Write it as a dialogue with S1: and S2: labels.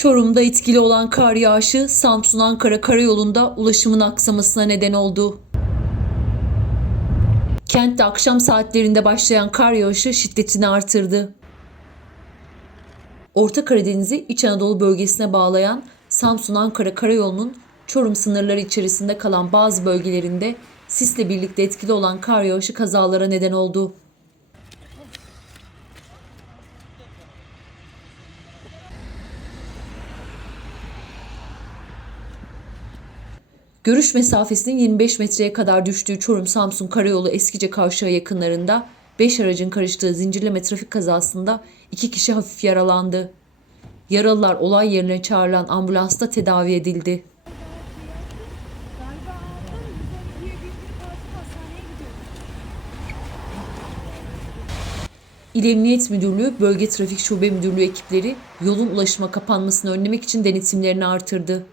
S1: Çorum'da etkili olan kar yağışı Samsun-Ankara karayolunda ulaşımın aksamasına neden oldu. Kentte akşam saatlerinde başlayan kar yağışı şiddetini artırdı. Orta Karadeniz'i İç Anadolu bölgesine bağlayan Samsun-Ankara karayolunun Çorum sınırları içerisinde kalan bazı bölgelerinde sisle birlikte etkili olan kar yağışı kazalara neden oldu. Görüş mesafesinin 25 metreye kadar düştüğü Çorum-Samsun Karayolu Eskice Kavşağı yakınlarında 5 aracın karıştığı zincirleme trafik kazasında 2 kişi hafif yaralandı. Yaralılar olay yerine çağrılan ambulansta tedavi edildi. İl Emniyet Müdürlüğü Bölge Trafik Şube Müdürlüğü ekipleri yolun ulaşıma kapanmasını önlemek için denetimlerini artırdı.